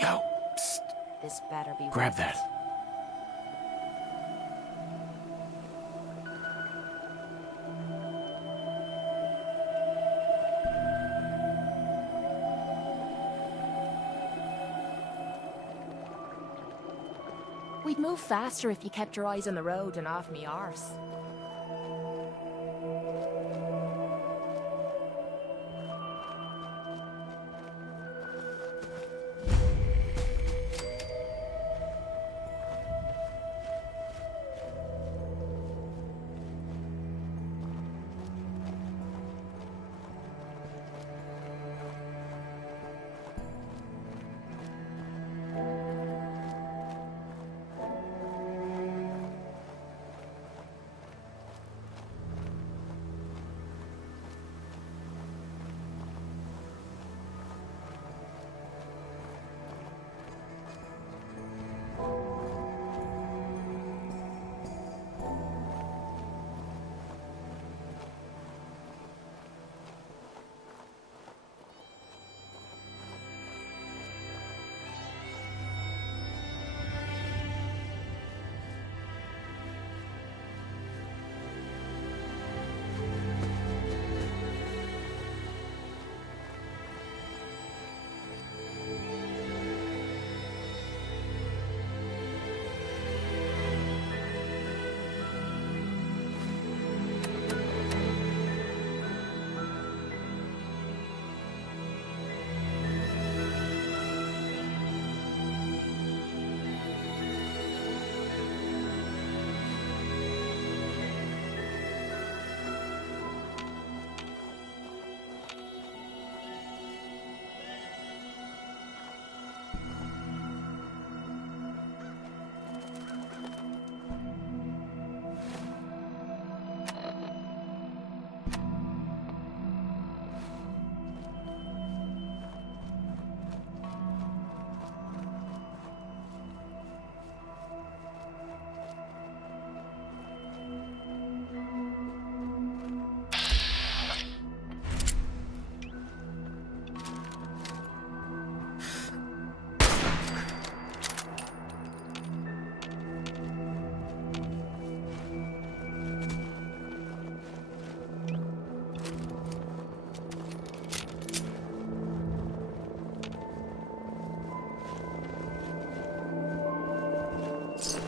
Yo, psst. This better be Grab worth that. it. We'd move faster if you kept your eyes on the road and off me arse.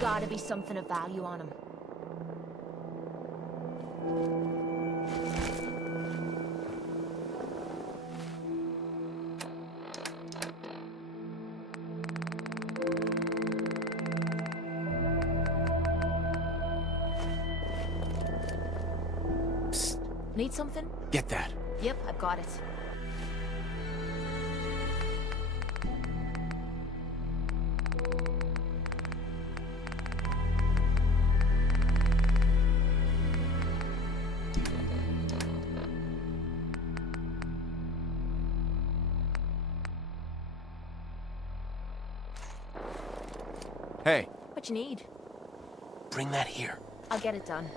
Gotta be something of value on him. Psst. Need something? Get that. Yep, I've got it. Hey, What you need? bring that here. I'll get it done.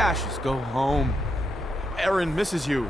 Ashes, go home. Erin misses you.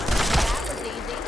That was easy.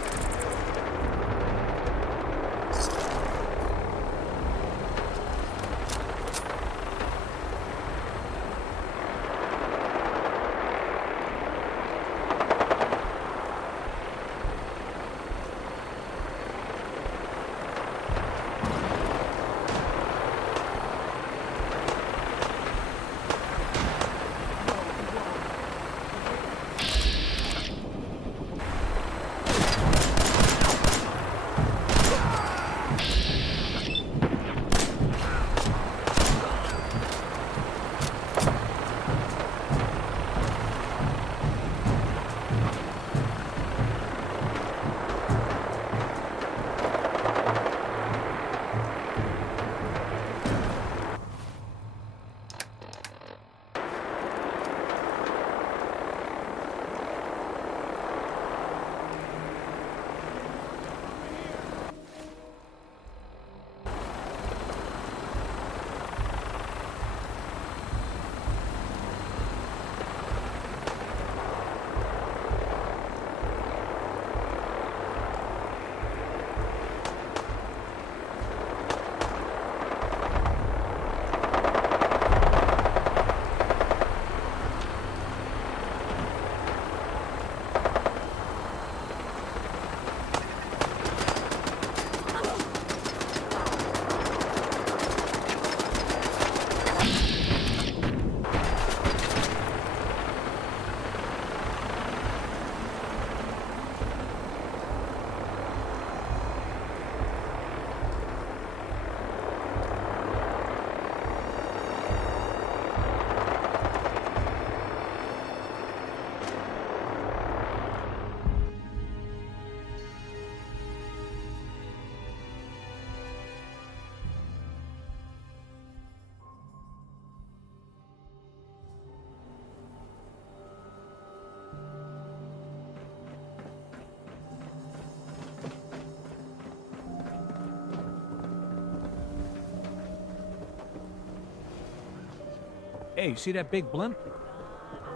Hey, see that big blimp?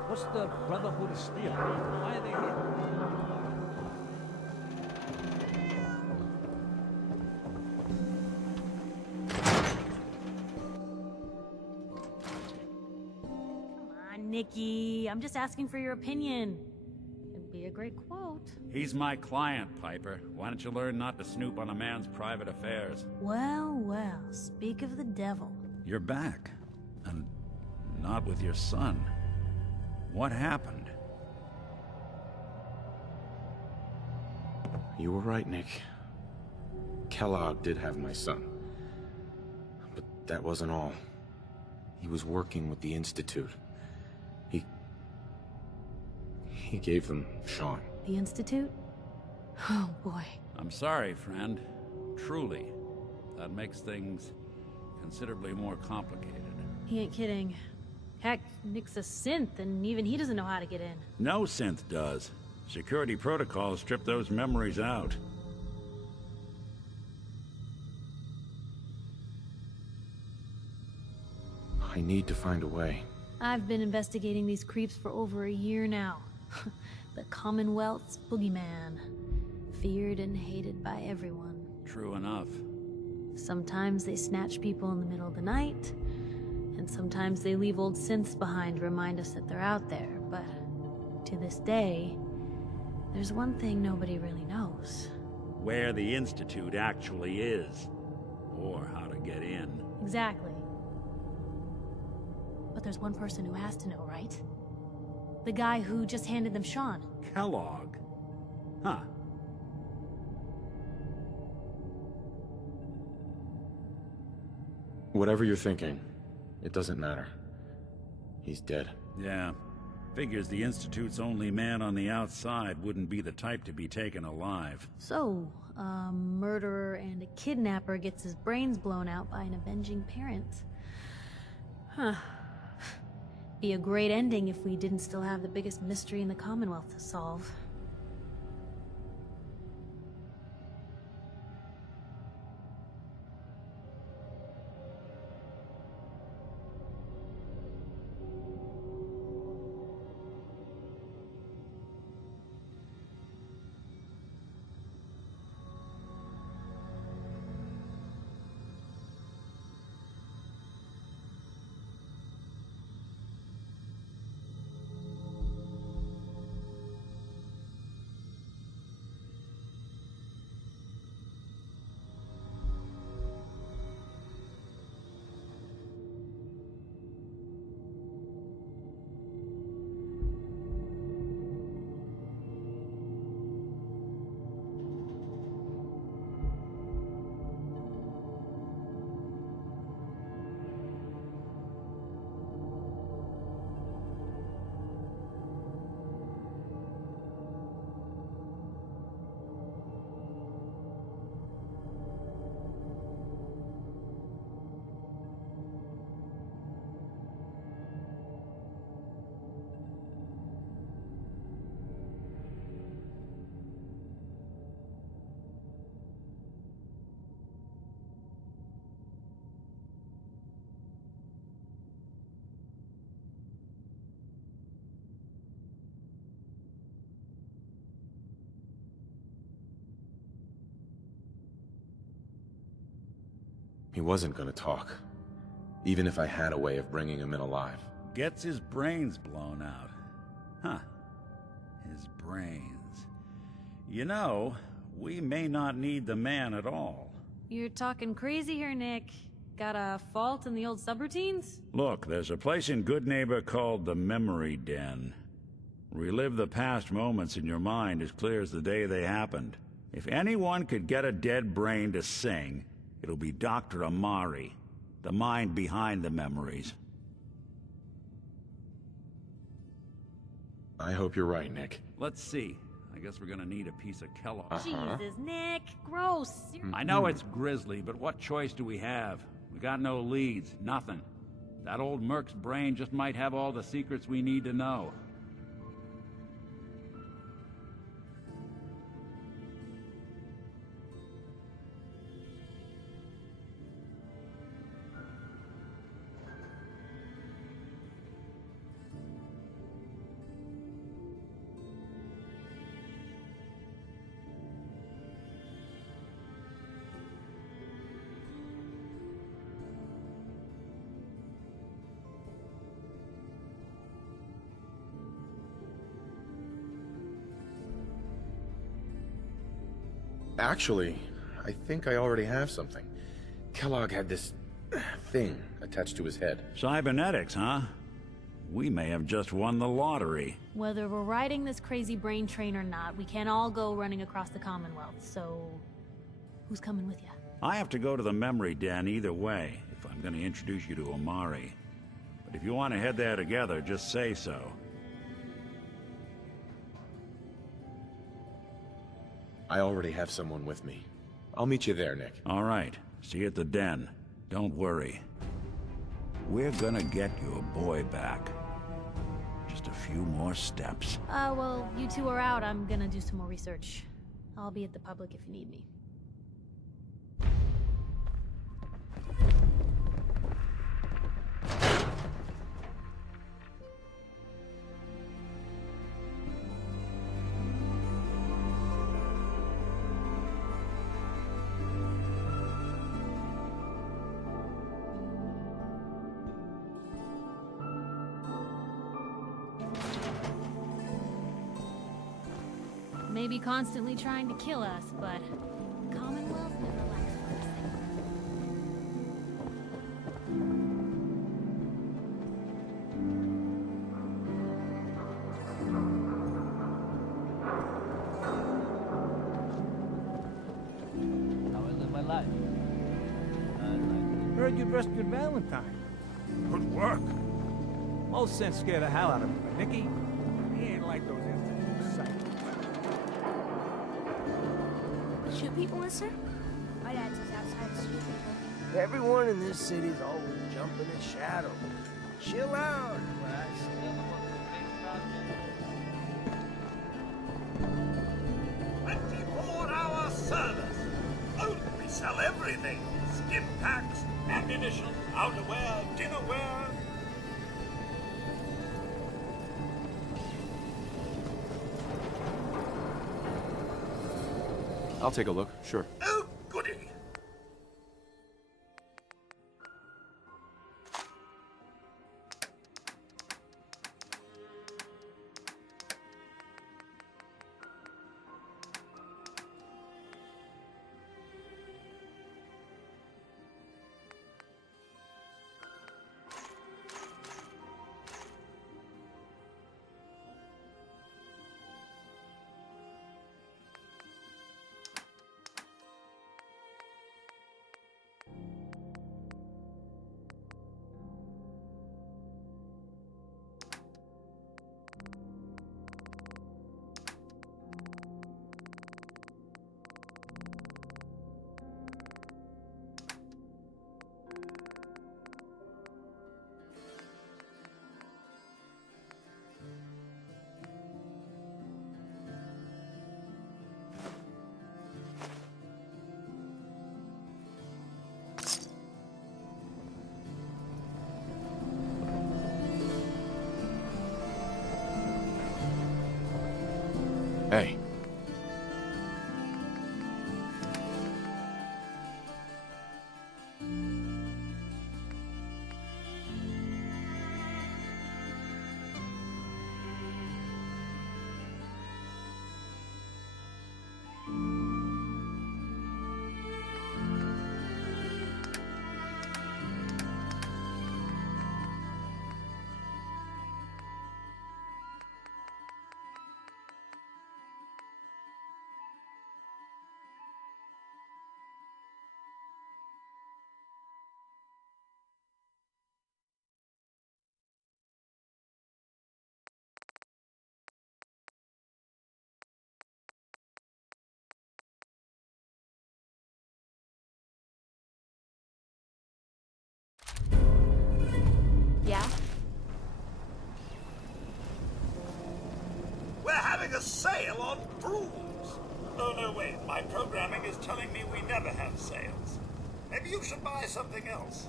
What's the Brotherhood of Steel? Why are they here? Come on, Nikki. I'm just asking for your opinion. It'd be a great quote. He's my client, Piper. Why don't you learn not to snoop on a man's private affairs? Well, well, speak of the devil. You're back. And not with your son. What happened? You were right, Nick. Kellogg did have my son. But that wasn't all. He was working with the Institute. He gave them Sean. The Institute? Oh, boy. I'm sorry, friend. Truly. That makes things considerably more complicated. He ain't kidding. Heck, Nick's a synth, and even he doesn't know how to get in. No synth does. Security protocols strip those memories out. I need to find a way. I've been investigating these creeps for over a year now. The Commonwealth's boogeyman. Feared and hated by everyone. True enough. Sometimes they snatch people in the middle of the night, and And sometimes they leave old synths behind to remind us that they're out there, but to this day, there's one thing nobody really knows. Where the Institute actually is. Or how to get in. Exactly. But there's one person who has to know, right? The guy who just handed them Sean. Kellogg? Huh. Whatever you're thinking, it doesn't matter. He's dead. Yeah. Figures the Institute's only man on the outside wouldn't be the type to be taken alive. So, a murderer and a kidnapper gets his brains blown out by an avenging parent. Huh. Be a great ending if we didn't still have the biggest mystery in the Commonwealth to solve. He wasn't gonna talk, even if I had a way of bringing him in alive. Gets his brains blown out. Huh. His brains. You know, we may not need the man at all. You're talking crazy here, Nick. Got a fault in the old subroutines? Look, there's a place in Good Neighbor called the Memory Den. Relive the past moments in your mind as clear as the day they happened. If anyone could get a dead brain to sing, it'll be Dr. Amari, the mind behind the memories. I hope you're right, Nick. Let's see. I guess we're gonna need a piece of Kellogg. Jesus, Nick. Gross. I know it's grisly, but what choice do we have? We got no leads, nothing. That old Merc's brain just might have all the secrets we need to know. Actually, I think I already have something. Kellogg had this thing attached to his head. Cybernetics, huh? We may have just won the lottery. Whether we're riding this crazy brain train or not, we can't all go running across the Commonwealth, so... who's coming with you? I have to go to the Memory Den either way, if I'm gonna introduce you to Amari. But if you want to head there together, just say so. I already have someone with me. I'll meet you there, Nick. All right. See you at the den. Don't worry. We're gonna get your boy back. Just a few more steps. Well, you two are out. I'm gonna do some more research. I'll be at the public if you need me. may be constantly trying to kill us, but the Commonwealth never lacks for a thing. How I live my life. I heard you rescued Valentine. Good work. Most sense scared the hell out of me, but Nicky, he ain't like those instances of psych. Shoot people, mister? My dad's just outside to shoot people. Everyone in this city's always jumping at Shadow. Chill out, relax. 24-hour service. Oh, we sell everything. Stim packs, ammunition, outerwear, dinnerware. I'll take a look, sure. Oh, goody. Hey. Yeah? We're having a sale on brooms. Oh, no, wait. My programming is telling me we never have sales. Maybe you should buy something else.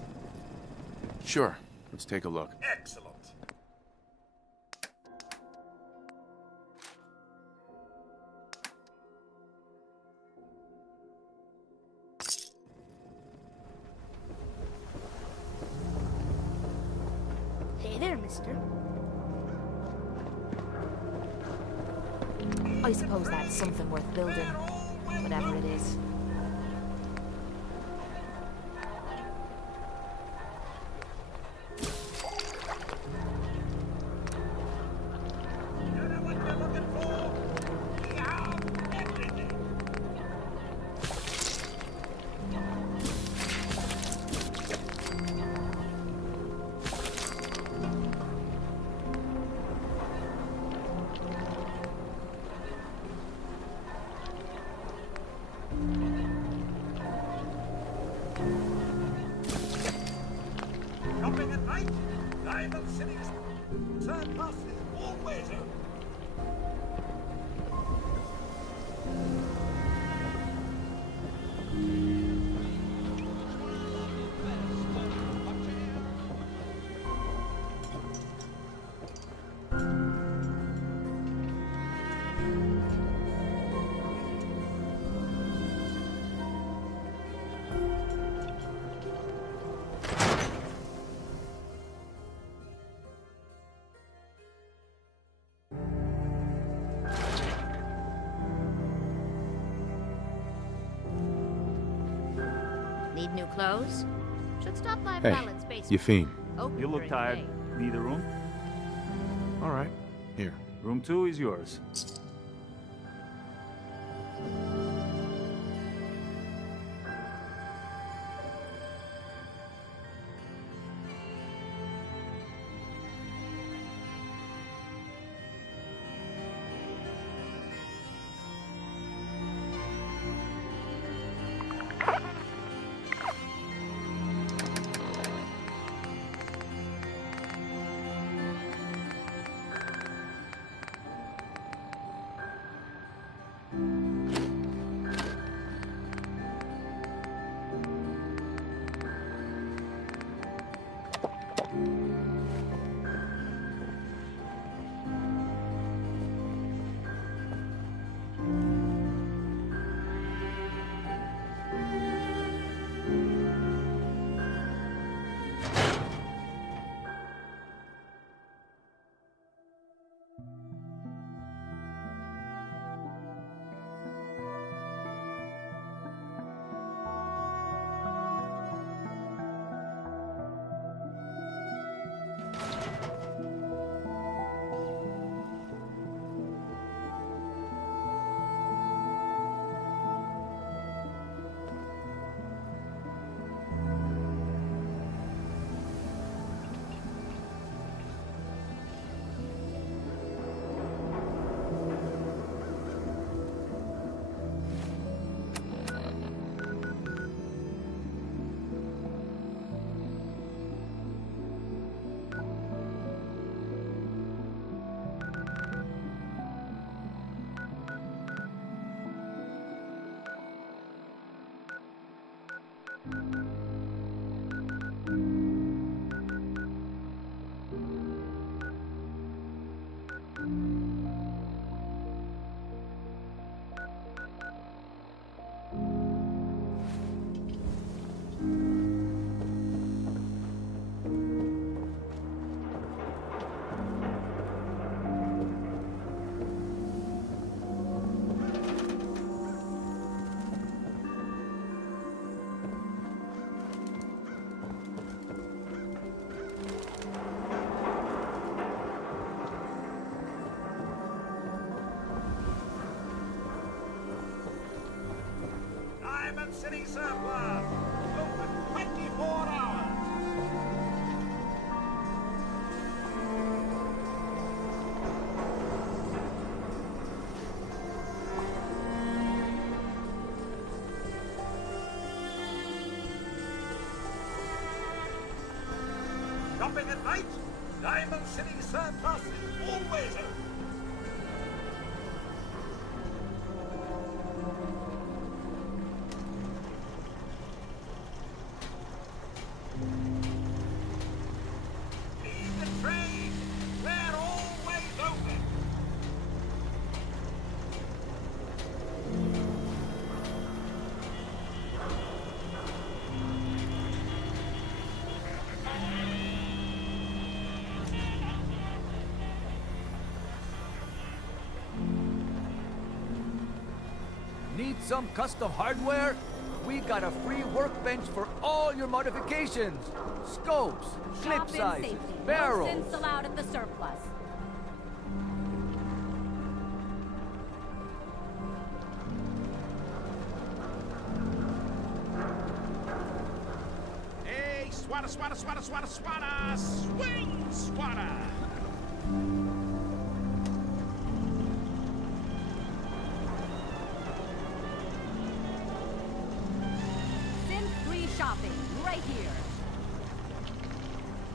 Sure. Let's take a look. Excellent. Hey there, mister. I suppose that's something worth building. Whatever it is. You know what you're looking for? We have everything. Shopping at night? Diamond City's surplus is always open. clothes? Should stop by Hey, Fallon's basement. you fiend. Open You look during tired. the day. Need a room? All right. Here. Room 2 is yours. Diamond City Surplus. Open 24 hours. Shopping at night? Diamond City Surplus is always open. Lead the train. We're always open. Need some custom hardware? We got a free workbench for all your modifications. Scopes, clip Shop in sizes, safety. barrels. No sense allowed at the surplus. Hey, swatter, swatter, swatter, swatter, swatter. Swing, swatter. Synth-free shopping, right here.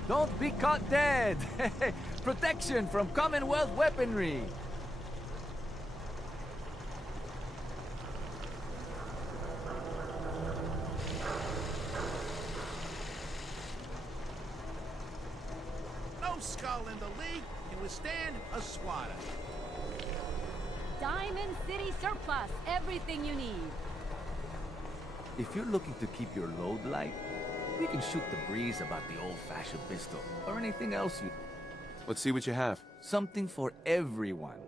Don't be caught dead. Protection from Commonwealth weaponry. No skull in the league can withstand a swatter. Diamond City Surplus, everything you need. If you're looking to keep your load light, we can shoot the breeze about the old-fashioned pistol, or anything else you... Let's see what you have. Something for everyone.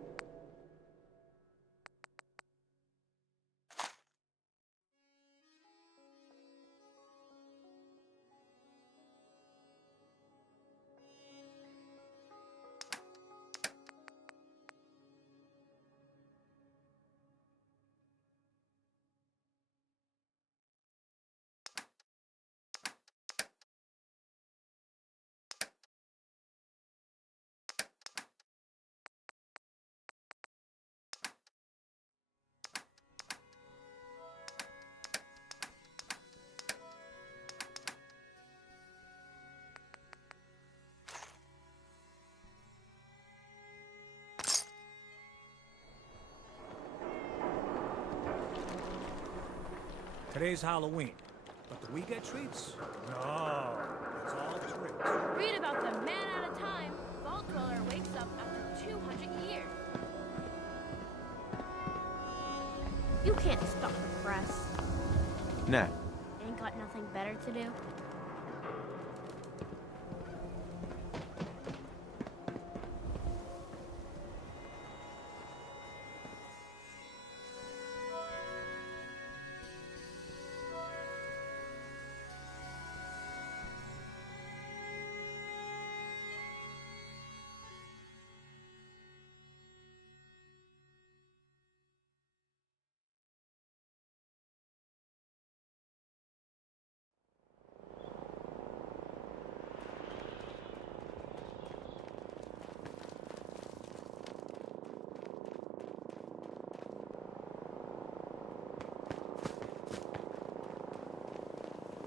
Today's Halloween. But do we get treats? No, it's all tricks. Read about the man at a time. Vault Dweller wakes up after 200 years. You can't stop the press. Nat, Ain't got nothing better to do.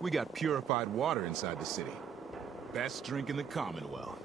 We got purified water inside the city. Best drink in the Commonwealth.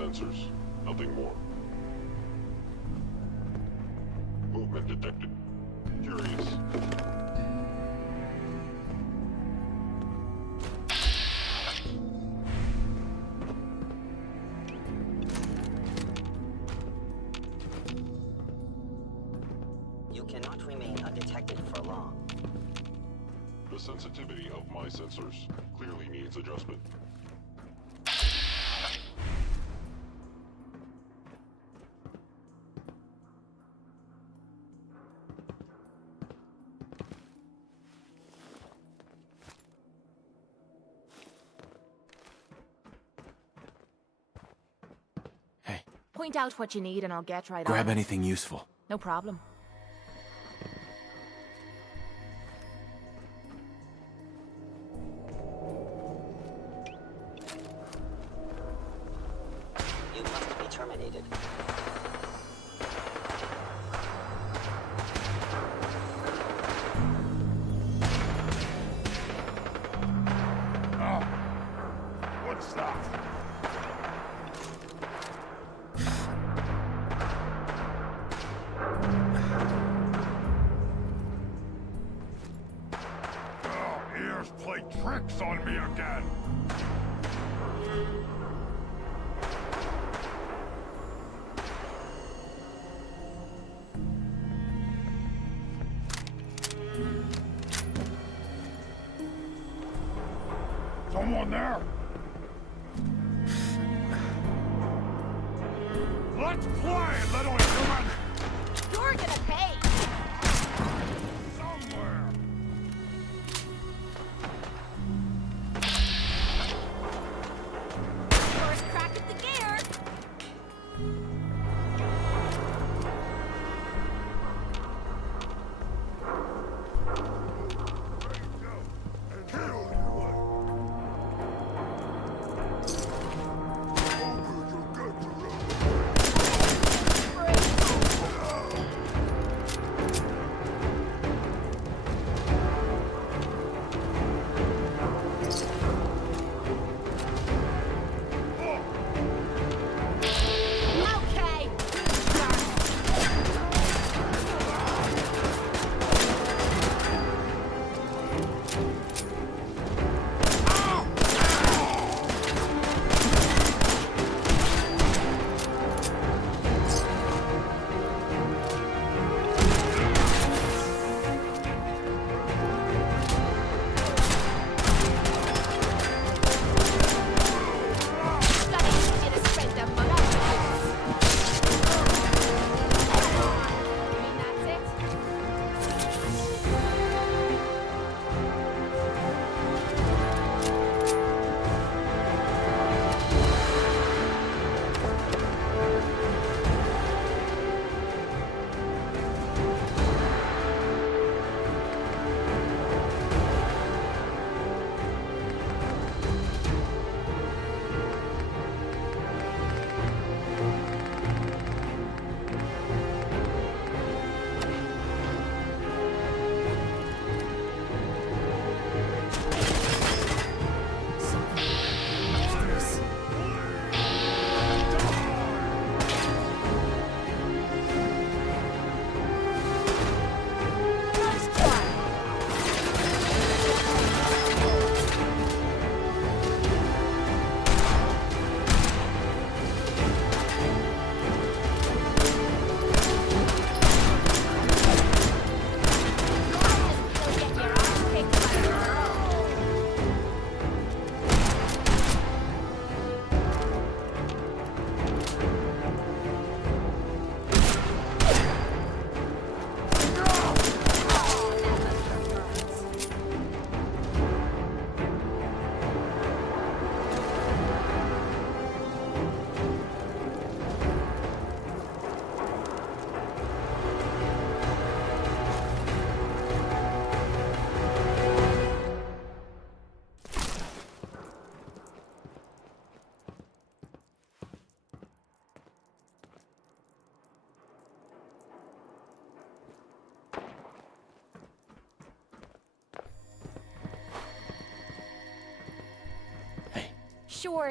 sensors. Nothing more. Movement detected. Curious. You cannot remain undetected for long. The sensitivity of my sensors clearly needs adjustment. Hey, Point out what you need and I'll get right on grab it. anything useful. No problem. You must be terminated. Oh, what's that? Oh, ears play tricks on me again. Someone there? Let's play, little human! You're gonna pay! Somewhere! First crack at the gear! Okay!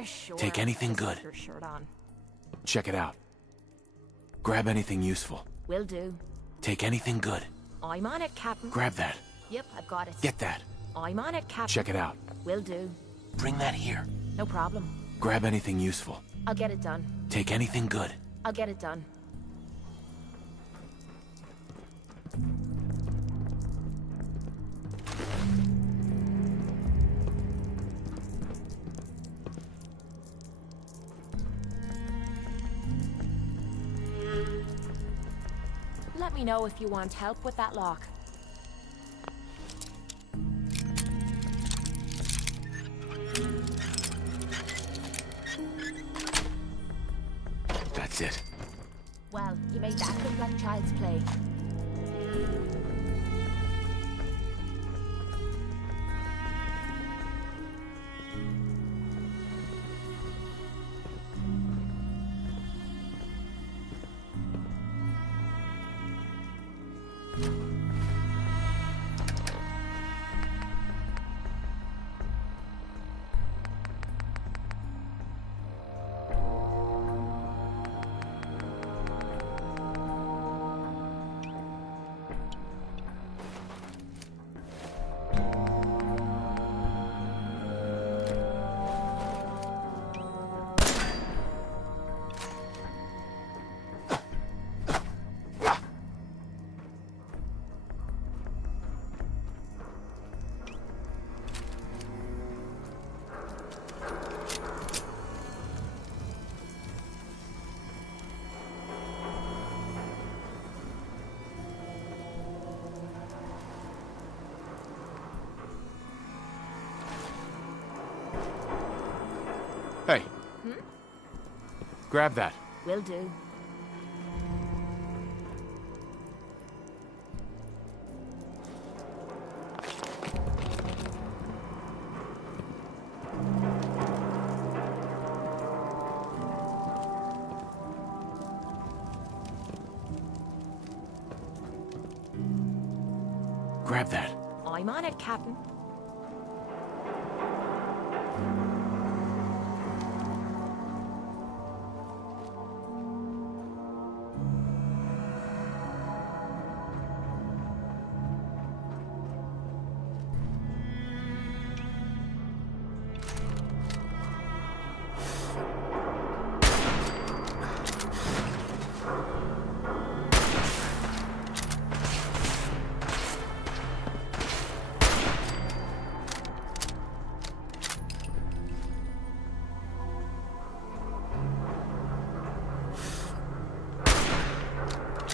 Sure. Take anything Just good. put your shirt on. Check it out. Grab anything useful. Will do. Take anything good. I'm on it, Captain. Grab that. Yep, I've got it. Get that. I'm on it, Captain. Check it out. Will do. Bring that here. No problem. Grab anything useful. I'll get it done. Take anything good. I'll get it done. Let me know if you want help with that lock. That's it. Well, you made that look like child's play. Hey. Grab that. Will do. Grab that. I'm on it, Captain.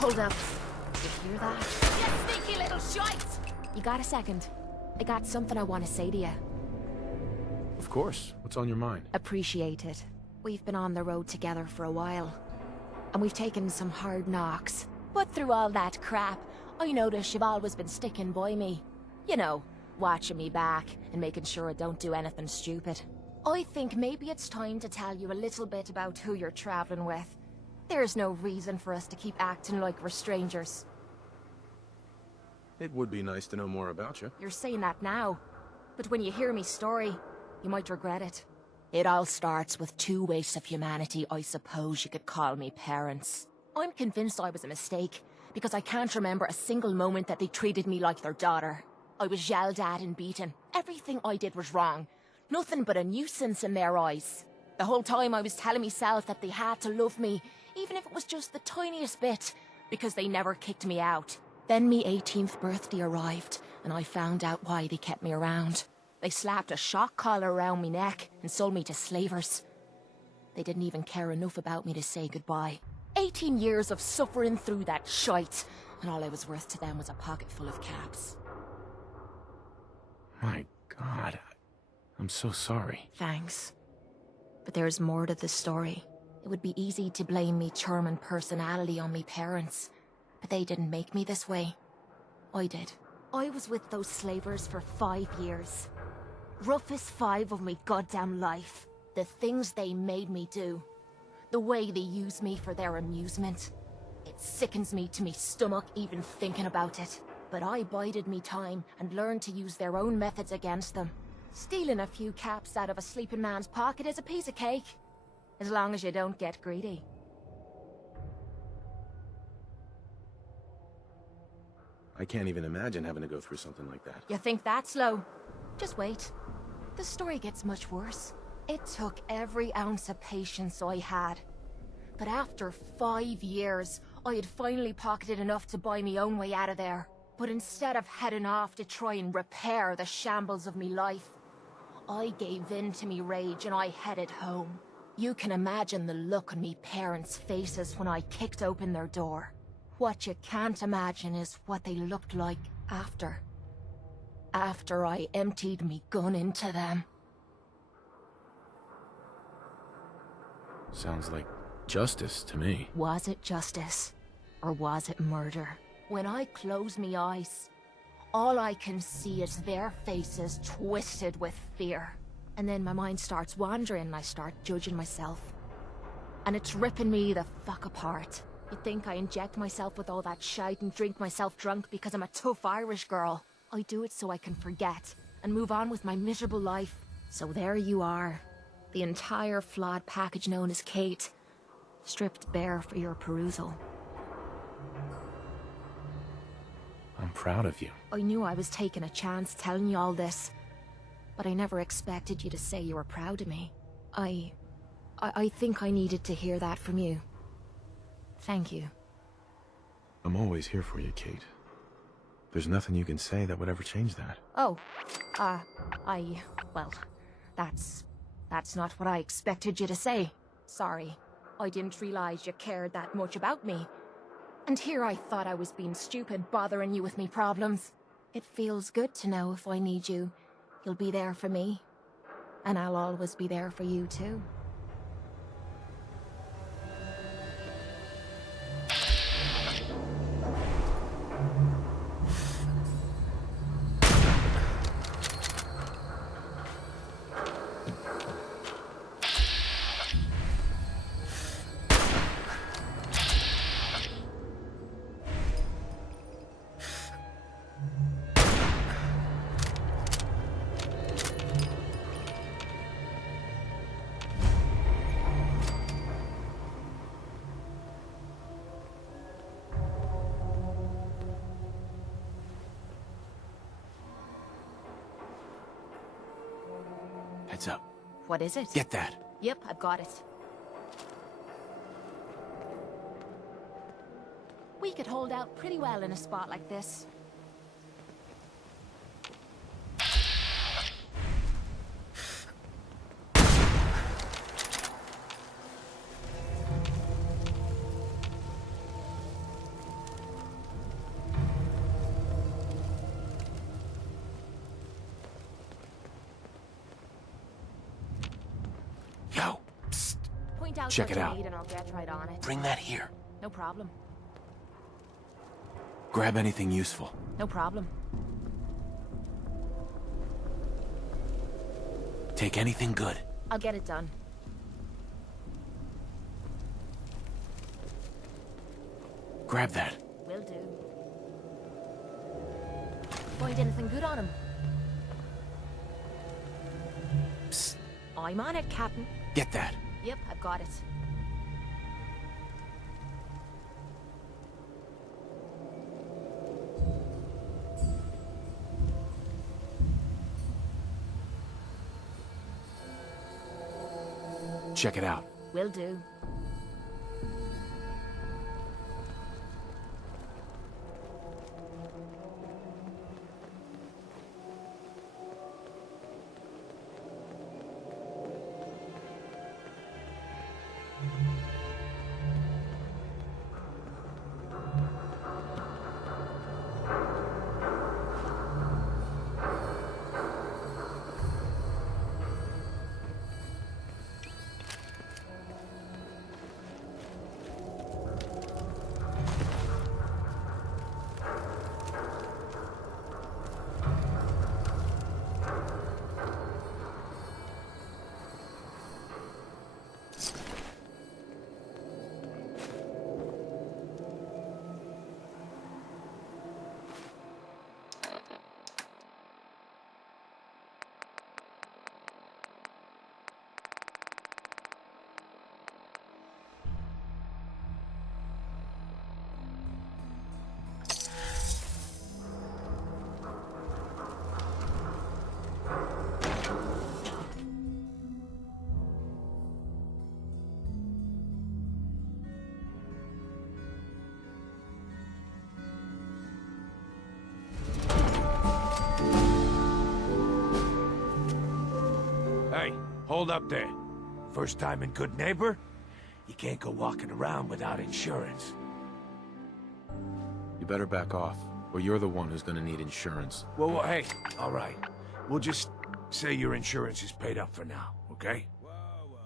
Hold up. You hear that? You sneaky little shite! You got a second? I got something I want to say to you. Of course. What's on your mind? Appreciate it. We've been on the road together for a while. And we've taken some hard knocks. But through all that crap, I notice you've always been sticking by me. You know, watching me back and making sure I don't do anything stupid. I think maybe it's time to tell you a little bit about who you're traveling with. There's no reason for us to keep acting like we're strangers. It would be nice to know more about you. You're saying that now. But when you hear me story, you might regret it. It all starts with two wastes of humanity I suppose you could call me parents. I'm convinced I was a mistake, because I can't remember a single moment that they treated me like their daughter. I was yelled at and beaten. Everything I did was wrong. Nothing but a nuisance in their eyes. The whole time I was telling myself that they had to love me, even if it was just the tiniest bit, because they never kicked me out. Then me 18th birthday arrived, and I found out why they kept me around. They slapped a shock collar around me neck and sold me to slavers. They didn't even care enough about me to say goodbye. 18 years of suffering through that shite, and all I was worth to them was a pocket full of caps. My God. I'm so sorry. Thanks. But there's more to the story. It would be easy to blame me charming personality on me parents, but they didn't make me this way. I did. I was with those slavers for 5 years. Roughest 5 of me goddamn life. The things they made me do. The way they used me for their amusement. It sickens me to me stomach even thinking about it. But I bided me time and learned to use their own methods against them. Stealing a few caps out of a sleeping man's pocket is a piece of cake. As long as you don't get greedy. I can't even imagine having to go through something like that. You think that's slow? Just wait. The story gets much worse. It took every ounce of patience I had. But after 5 years, I had finally pocketed enough to buy my own way out of there. But instead of heading off to try and repair the shambles of me life, I gave in to me rage and I headed home. You can imagine the look on me parents' faces when I kicked open their door. What you can't imagine is what they looked like after. After I emptied me gun into them. Sounds like justice to me. Was it justice? Or was it murder? When I close me eyes, all I can see is their faces twisted with fear. And then my mind starts wandering and I start judging myself. And it's ripping me the fuck apart. You think I inject myself with all that shite and drink myself drunk because I'm a tough Irish girl. I do it so I can forget and move on with my miserable life. So there you are. The entire flawed package known as Kate. Stripped bare for your perusal. I'm proud of you. I knew I was taking a chance telling you all this. But I never expected you to say you were proud of me. I think I needed to hear that from you. Thank you. I'm always here for you, Kate. There's nothing you can say that would ever change that. Oh, well, that's not what I expected you to say. Sorry. I didn't realize you cared that much about me. And here I thought I was being stupid, bothering you with me problems. It feels good to know if I need you, you'll be there for me. And I'll always be there for you, too. Heads up. What is it? Get that. Yep, I've got it. We could hold out pretty well in a spot like this. Yo, psst. Point out Check what it you out. need and I'll get right on it. Bring that here. No problem. Grab anything useful. No problem. Take anything good. I'll get it done. Grab that. Will do. Find anything good on him? Psst. I'm on it, Captain. Get that. Yep, I've got it. Check it out. Will do. Hold up there. First time in Good Neighbor? You can't go walking around without insurance. You better back off, or you're the one who's gonna need insurance. Well, hey, all right. We'll just say your insurance is paid up for now, okay? Whoa,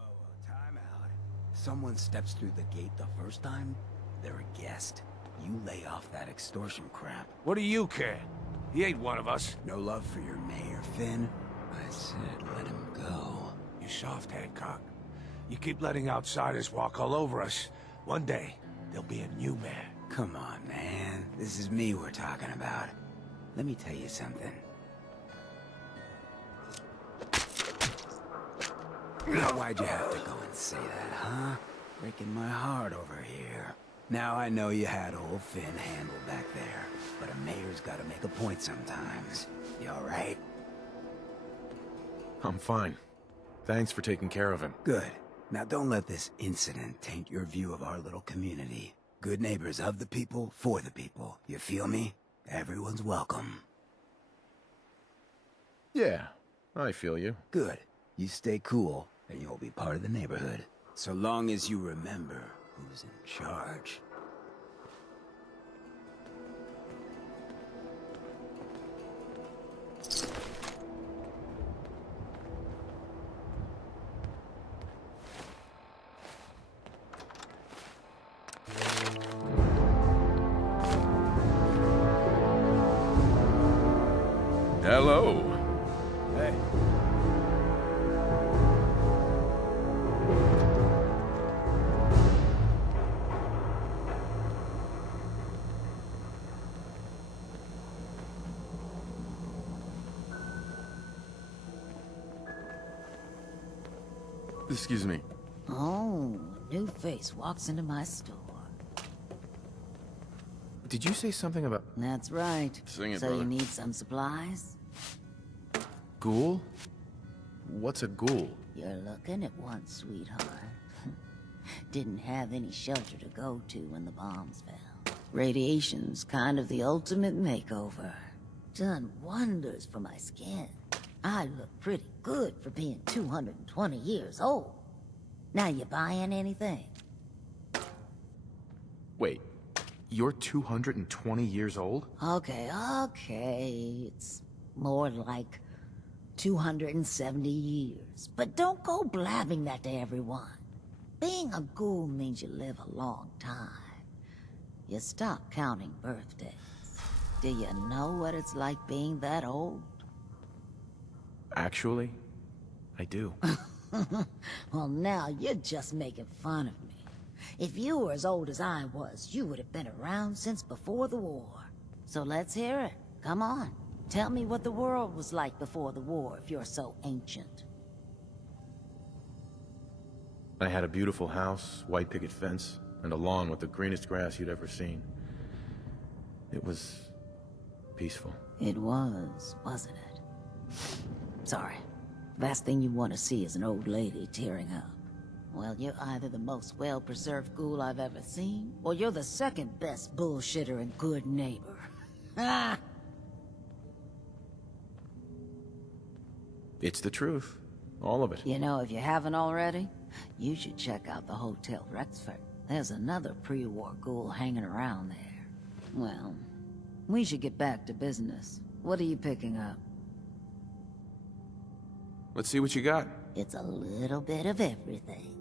time out. Someone steps through the gate the first time, they're a guest. You lay off that extortion crap. What do you care? He ain't one of us. No love for your mayor, Finn? I said let him go. You soft, Hancock. You keep letting outsiders walk all over us. One day, there'll be a new mayor. Come on, man. This is me we're talking about. Let me tell you something. Now, why'd you have to go and say that, huh? Breaking my heart over here. Now I know you had old Finn handled back there, but a mayor's gotta make a point sometimes. You alright? I'm fine. Thanks for taking care of him. Good. Now don't let this incident taint your view of our little community. Good neighbors of the people, for the people. You feel me? Everyone's welcome. Yeah, I feel you. Good. You stay cool, and you'll be part of the neighborhood. So long as you remember who's in charge. Hello. Hey. Excuse me. Oh, new face walks into my store. Did you say something about... That's right. Sing it, so brother. you need some supplies? Ghoul? What's a ghoul? You're looking at one, sweetheart. Didn't have any shelter to go to when the bombs fell. Radiation's kind of the ultimate makeover. Done wonders for my skin. I look pretty good for being 220 years old. Now you buying anything? Wait, you're 220 years old? Okay. It's more like 270 years. But don't go blabbing that to everyone. Being a ghoul means you live a long time. You stop counting birthdays. Do you know what it's like being that old? Actually, I do. Well, now you're just making fun of me. If you were as old as I was, you would have been around since before the war. So let's hear it. Come on. Tell me what the world was like before the war if you're so ancient. I had a beautiful house, white picket fence, and a lawn with the greenest grass you'd ever seen. It was peaceful. It was, wasn't it? Sorry. Last thing you want to see is an old lady tearing up. Well, you're either the most well-preserved ghoul I've ever seen, or you're the second best bullshitter and good neighbor. Ah! It's the truth. All of it. You know, if you haven't already, you should check out the Hotel Rexford. There's another pre-war ghoul hanging around there. Well, we should get back to business. What are you picking up? Let's see what you got. It's a little bit of everything.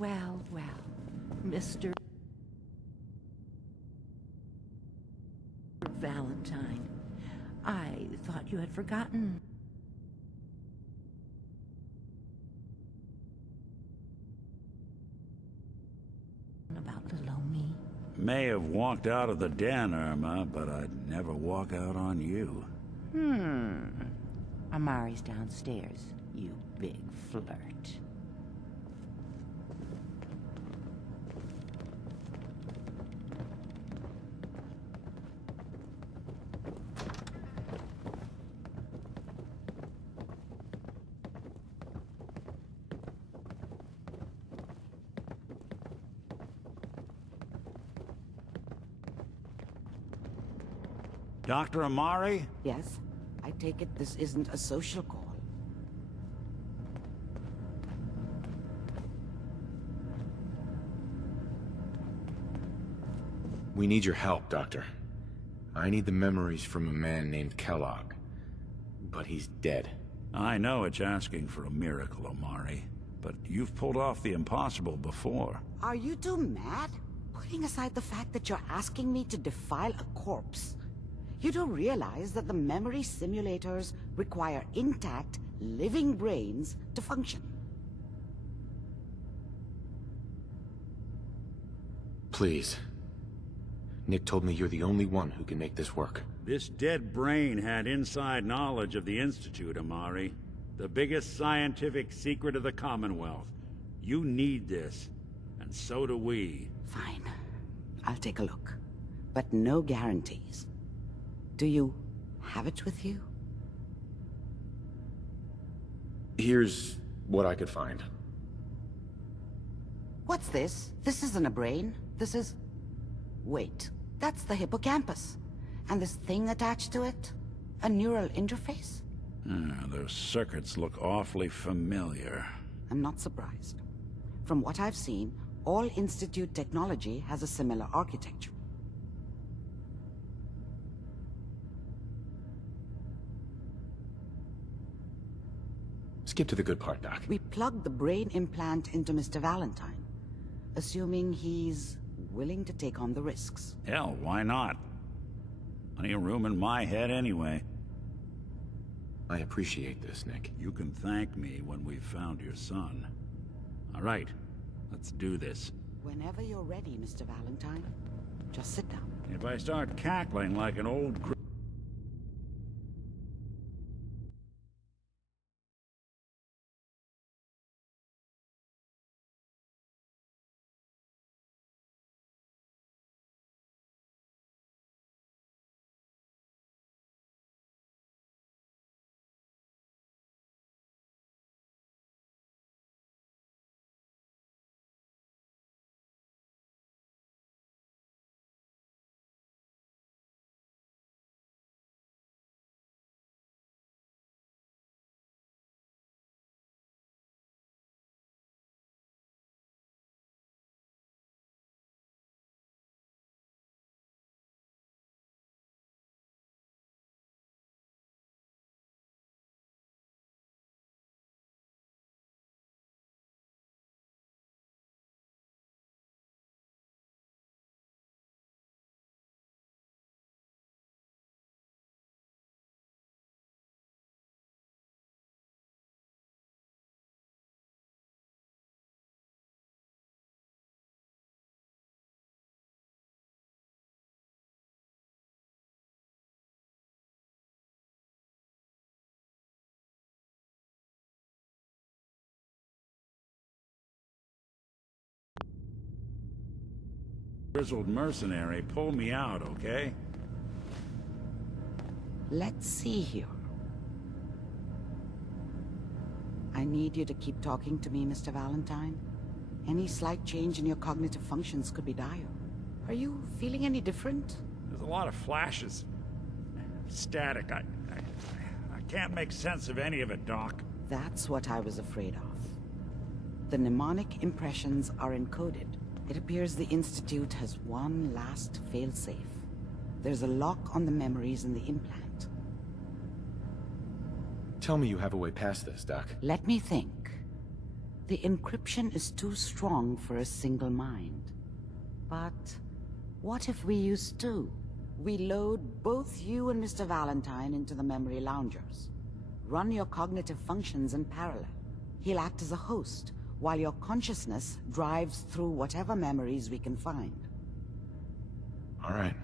Well, well, Mr. Valentine, I thought you had forgotten. About little old me. May have walked out of the den, Irma, but I'd never walk out on you. Amari's downstairs, you big flirt. Dr. Amari? Yes? I take it this isn't a social call. We need your help, Doctor. I need the memories from a man named Kellogg. But he's dead. I know it's asking for a miracle, Amari, but you've pulled off the impossible before. Are you two mad? Putting aside the fact that you're asking me to defile a corpse, you do realize that the memory simulators require intact, living brains to function. Please. Nick told me you're the only one who can make this work. This dead brain had inside knowledge of the Institute, Amari. The biggest scientific secret of the Commonwealth. You need this, and so do we. Fine. I'll take a look. But no guarantees. Do you have it with you? Here's what I could find. What's this? This isn't a brain. This is... Wait. That's the hippocampus. And this thing attached to it? A neural interface? Those circuits look awfully familiar. I'm not surprised. From what I've seen, all Institute technology has a similar architecture. Skip to the good part, Doc. We plugged the brain implant into Mr. Valentine, assuming he's willing to take on the risks. Hell, why not? Plenty of room in my head anyway. I appreciate this, Nick. You can thank me when we've found your son. All right, let's do this. Whenever you're ready, Mr. Valentine. Just sit down. If I start cackling like an old... grizzled mercenary, pull me out, okay? Let's see here. I need you to keep talking to me, Mr. Valentine. Any slight change in your cognitive functions could be dire. Are you feeling any different? There's a lot of flashes. Static. I can't make sense of any of it, Doc. That's what I was afraid of. The mnemonic impressions are encoded. It appears the Institute has one last failsafe. There's a lock on the memories in the implant. Tell me you have a way past this, Doc. Let me think. The encryption is too strong for a single mind. But what if we use two? We load both you and Mr. Valentine into the memory loungers. Run your cognitive functions in parallel. He'll act as a host, while your consciousness drives through whatever memories we can find. All right.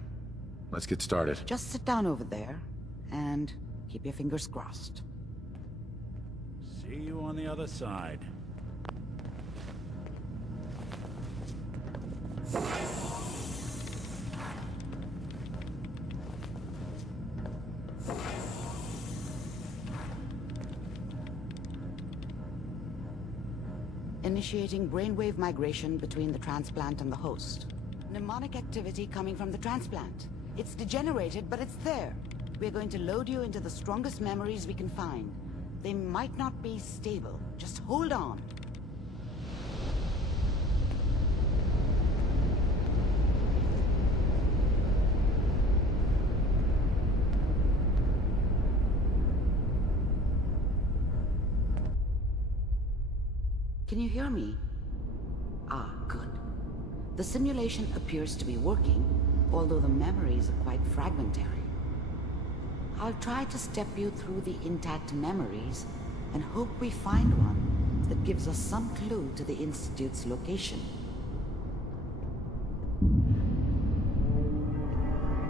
Let's get started. Just sit down over there, and keep your fingers crossed. See you on the other side. Initiating brainwave migration between the transplant and the host. Mnemonic activity coming from the transplant. It's degenerated, but it's there. We're going to load you into the strongest memories we can find. They might not be stable. Just hold on. Can you hear me? Ah, good. The simulation appears to be working, although the memories are quite fragmentary. I'll try to step you through the intact memories and hope we find one that gives us some clue to the Institute's location.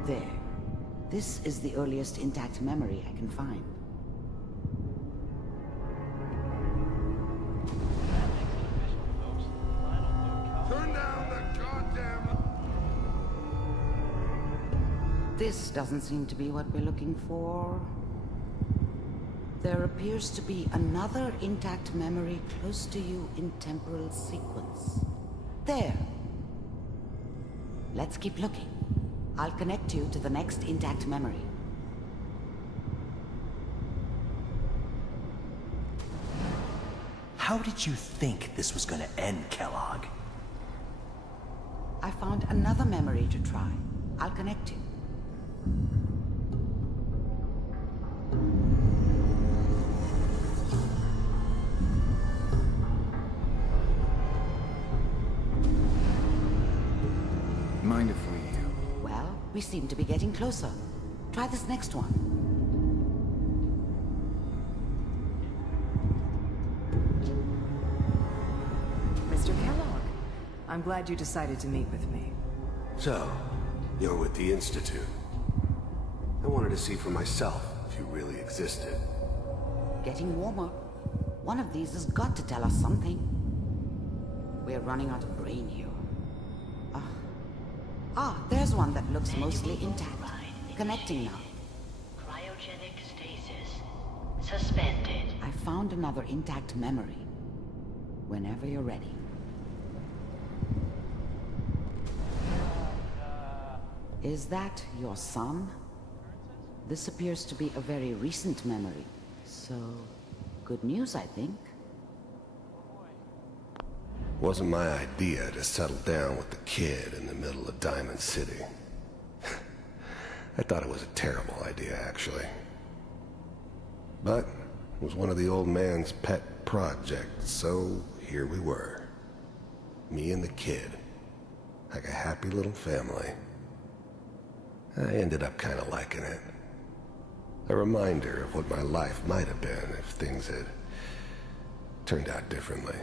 There. This is the earliest intact memory I can find. Turn down the goddamn... This doesn't seem to be what we're looking for. There appears to be another intact memory close to you in temporal sequence. There. Let's keep looking. I'll connect you to the next intact memory. How did you think this was gonna end, Kellogg? I found another memory to try. I'll connect you. Mind if we... Well, we seem to be getting closer. Try this next one. Mr. Kellogg, I'm glad you decided to meet with me. So, you're with the Institute. I wanted to see for myself if you really existed. Getting warmer. One of these has got to tell us something. We're running out of brain here. There's one that looks mostly intact. Connecting now. Cryogenic stasis. Suspended. I found another intact memory. Whenever you're ready. Is that your son? This appears to be a very recent memory. So, good news, I think. Wasn't my idea to settle down with the kid in the middle of Diamond City. I thought it was a terrible idea, actually. But it was one of the old man's pet projects, so here we were. Me and the kid. Like a happy little family. I ended up kind of liking it. A reminder of what my life might have been if things had turned out differently.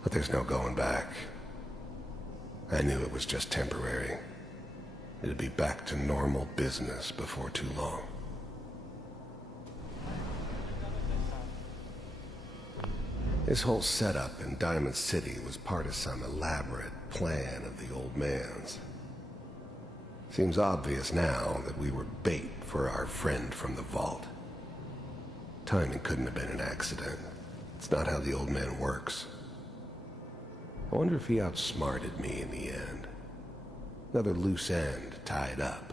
But there's no going back. I knew it was just temporary. It'd be back to normal business before too long. This whole setup in Diamond City was part of some elaborate plan of the old man's. Seems obvious now that we were bait for our friend from the vault. Timing couldn't have been an accident. It's not how the old man works. I wonder if he outsmarted me in the end. Another loose end tied up.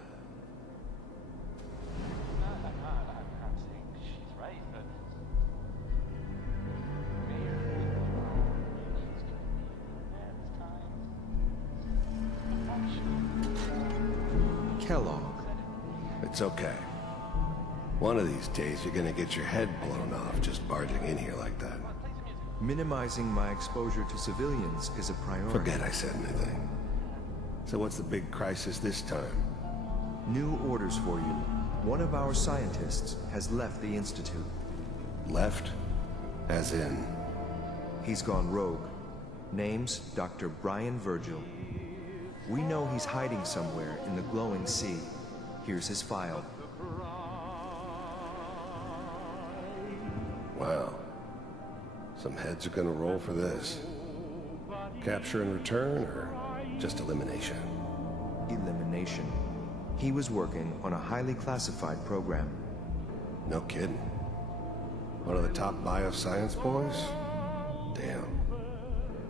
Kellogg. It's okay. One of these days you're gonna get your head blown off just barging in here like that. Minimizing my exposure to civilians is a priority. Forget I said anything. So what's the big crisis this time? New orders for you. One of our scientists has left the Institute. Left? As in? He's gone rogue. Name's Dr. Brian Virgil. We know he's hiding somewhere in the glowing sea. Here's his file. Wow. Some heads are gonna roll for this. Capture and return, or just elimination? Elimination. He was working on a highly classified program. No kidding. One of the top bioscience boys? Damn.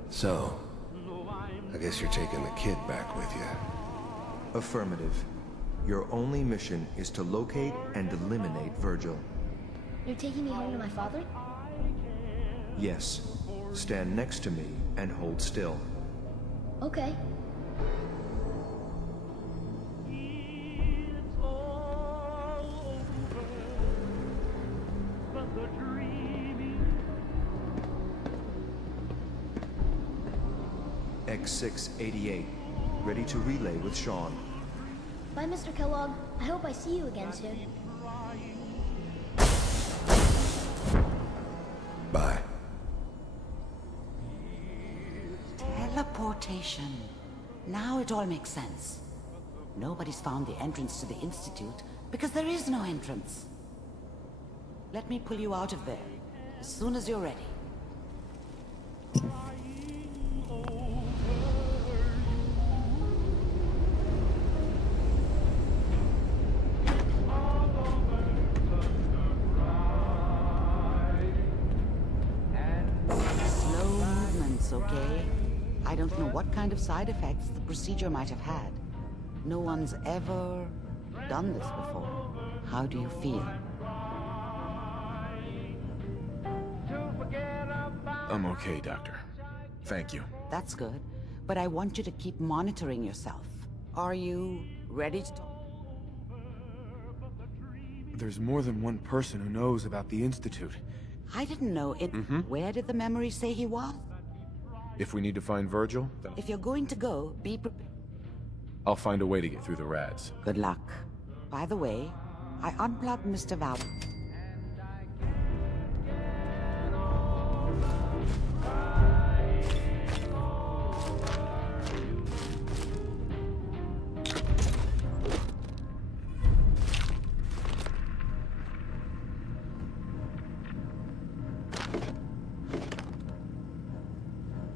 So, I guess you're taking the kid back with you. Affirmative. Your only mission is to locate and eliminate Virgil. You're taking me home to my father? Yes. Stand next to me and hold still. Okay. X688. Ready to relay with Sean. Bye, Mr. Kellogg. I hope I see you again soon. Bye. Teleportation. Now it all makes sense. Nobody's found the entrance to the Institute because there is no entrance. Let me pull you out of there as soon as you're ready. Slow movements, okay? I don't know what kind of side effects the procedure might have had. No one's ever done this before. How do you feel? I'm okay, Doctor. Thank you. That's good. But I want you to keep monitoring yourself. Are you ready to talk? There's more than one person who knows about the Institute. I didn't know it. Where did the memory say he was? If we need to find Virgil, then If you're going to go, be prepared. I'll find a way to get through the rads. Good luck. By the way, I unplugged Mr. Val.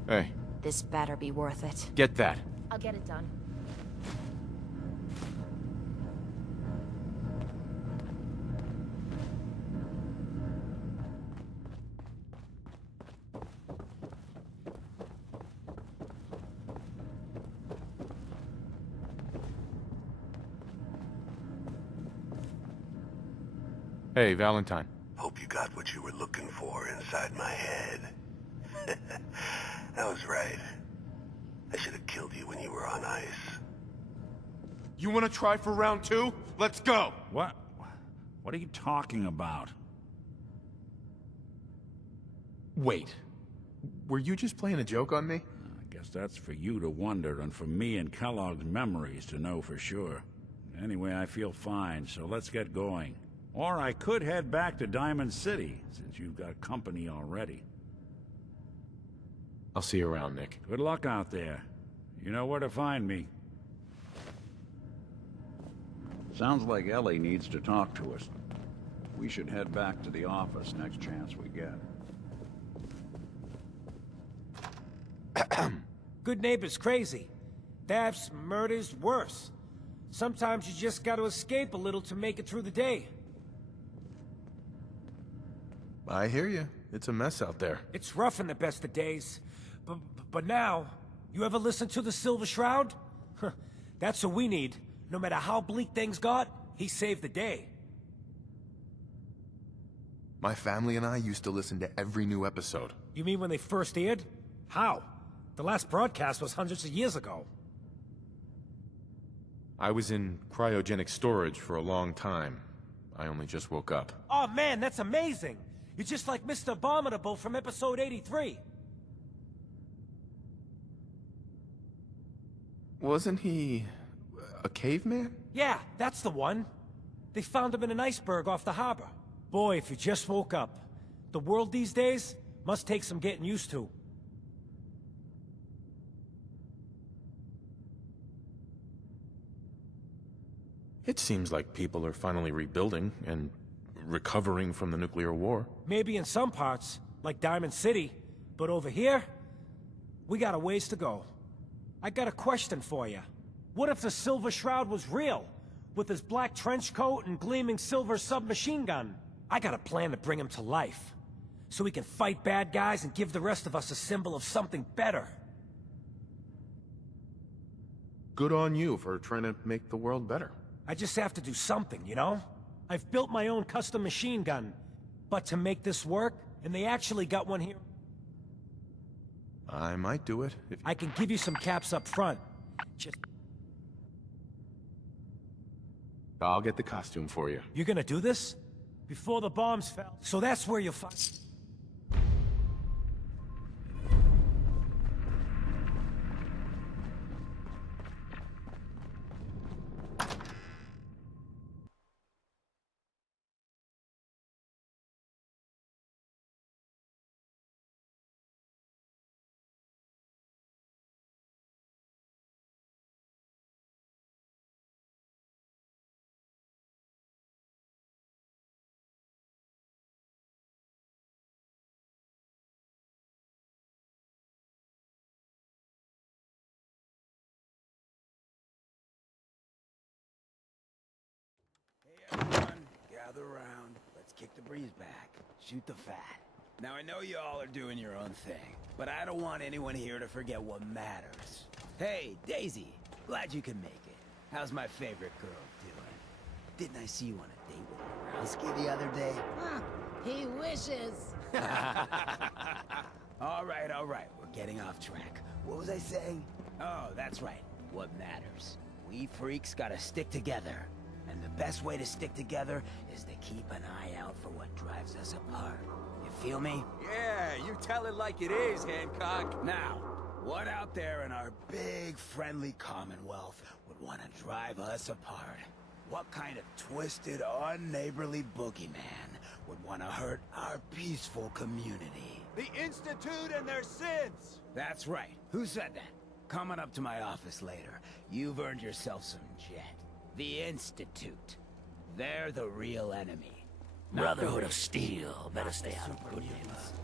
Hey, This better be worth it. get that. I'll get it done. Hey, Valentine. Hope you got what you were looking for inside my head. I was right. I should have killed you when you were on ice. You want to try for round 2? Let's go! What? What are you talking about? Wait. Were you just playing a joke on me? I guess that's for you to wonder, and for me and Kellogg's memories to know for sure. Anyway, I feel fine, so let's get going. Or I could head back to Diamond City, since you've got company already. I'll see you around, Nick. Good luck out there. You know where to find me. Sounds like Ellie needs to talk to us. We should head back to the office next chance we get. Good neighbors crazy. Thefts, murders, worse. Sometimes you just gotta escape a little to make it through the day. I hear you. It's a mess out there. It's rough in the best of days. But now, you ever listen to the Silver Shroud? Huh, that's what we need. No matter how bleak things got, he saved the day. My family and I used to listen to every new episode. You mean when they first aired? How? The last broadcast was hundreds of years ago. I was in cryogenic storage for a long time. I only just woke up. Oh man, that's amazing! You're just like Mr. Abominable from episode 83. Wasn't he a caveman? Yeah, that's the one. They found him in an iceberg off the harbor. Boy, if you just woke up. The world these days must take some getting used to. It seems like people are finally rebuilding and recovering from the nuclear war. Maybe in some parts, like Diamond City, but over here, we got a ways to go. I got a question for you. What if the Silver Shroud was real, with his black trench coat and gleaming silver submachine gun? I got a plan to bring him to life, so he can fight bad guys and give the rest of us a symbol of something better. Good on you for trying to make the world better. I just have to do something, you know? I've built my own custom machine gun, but to make this work, and they actually got one here. I might do it if I can give you some caps up front. Just... I'll get the costume for you. You're gonna do this? Before the bombs fell. So that's where you'll find... Everyone, gather around. Let's kick the breeze back. Shoot the fat. Now, I know you all are doing your own thing, but I don't want anyone here to forget what matters. Hey, Daisy, glad you can make it. How's my favorite girl doing? Didn't I see you on a date with Rowski the other day? He wishes. All right, we're getting off track. What was I saying? Oh, that's right, what matters. We freaks gotta stick together. And the best way to stick together is to keep an eye out for what drives us apart. You feel me? Yeah, you tell it like it is, Hancock. Now, what out there in our big, friendly Commonwealth would want to drive us apart? What kind of twisted, unneighborly boogeyman would want to hurt our peaceful community? The Institute and their sins! That's right. Who said that? Coming up to my office later. You've earned yourself some jet. The Institute. They're the real enemy. Brotherhood of Steel. Better stay out of good names.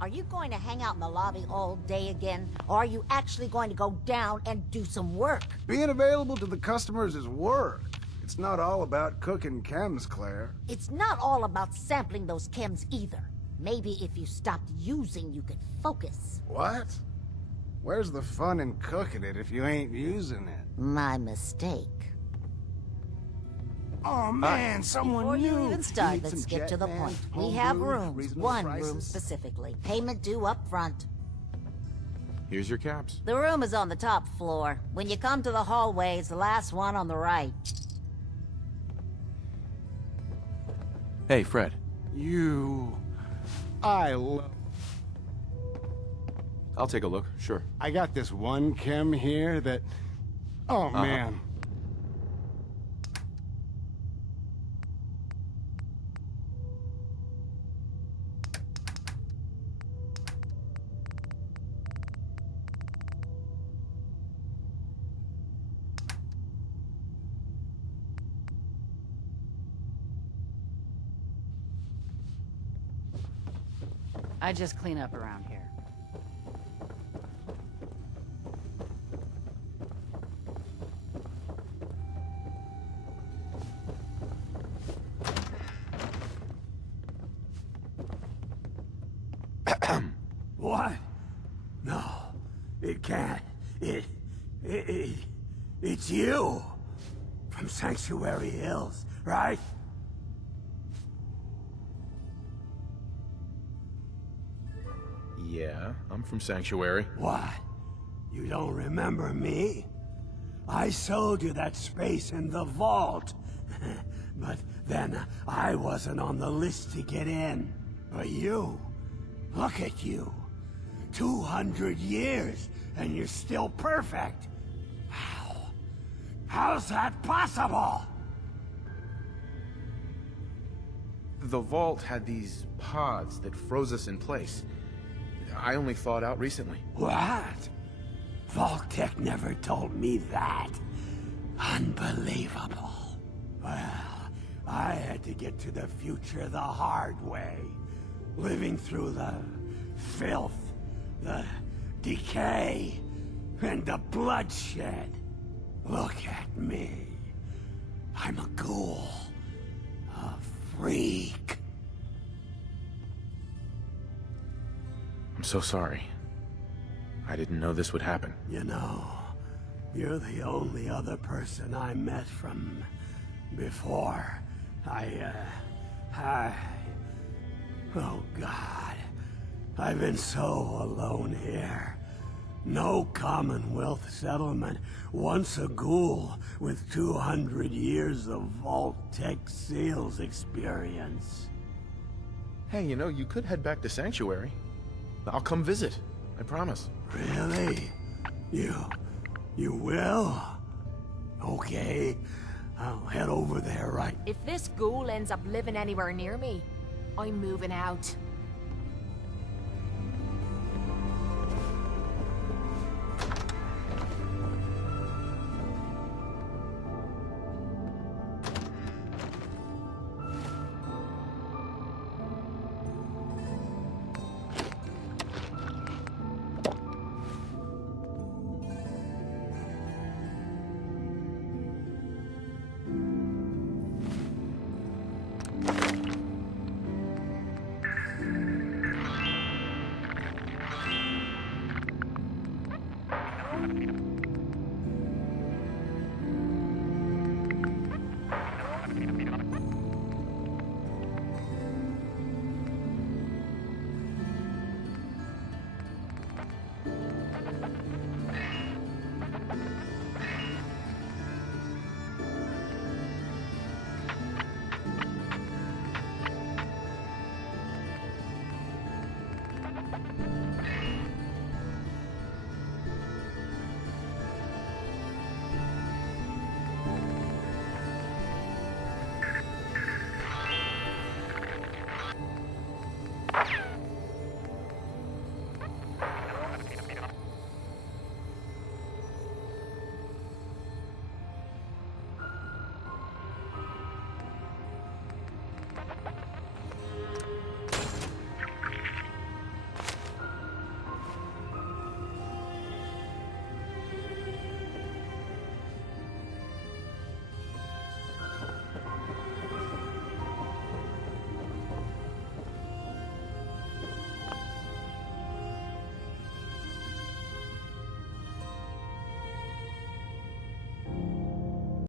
Are you going to hang out in the lobby all day again? Or are you actually going to go down and do some work? Being available to the customers is work. It's not all about cooking chems, Claire. It's not all about sampling those chems either. Maybe if you stopped using, you could focus. What? Where's the fun in cooking it if you ain't using it? My mistake. Oh man, someone Before new. you even start, Need let's some get to the Jetman, point. We home have brewed, rooms, reasonable one prices. room specifically. Payment due up front. Here's your caps. The room is on the top floor. When you come to the hallway, it's the last one on the right. Hey, Fred. I love... I'll take a look, sure. I got this one chem here that... Oh, man. I just clean up around here. What? No, it can't. It's you! From Sanctuary Hills, right? Yeah, I'm from Sanctuary. What? You don't remember me? I sold you that space in the vault. But then I wasn't on the list to get in. But you, look at you. 200 years, and you're still perfect. How? How's that possible? The vault had these pods that froze us in place. I only thawed out recently. What? Vault-Tec never told me that. Unbelievable. Well, I had to get to the future the hard way. Living through the filth, the decay, and the bloodshed. Look at me. I'm a ghoul. A freak. I'm so sorry. I didn't know this would happen. You know, you're the only other person I met from before. Oh God. I've been so alone here. No Commonwealth settlement, once a ghoul with 200 years of Vault-Tec sales experience. Hey, you know, you could head back to Sanctuary. I'll come visit. I promise. Really? You will? Okay. I'll head over there right... If this ghoul ends up living anywhere near me, I'm moving out.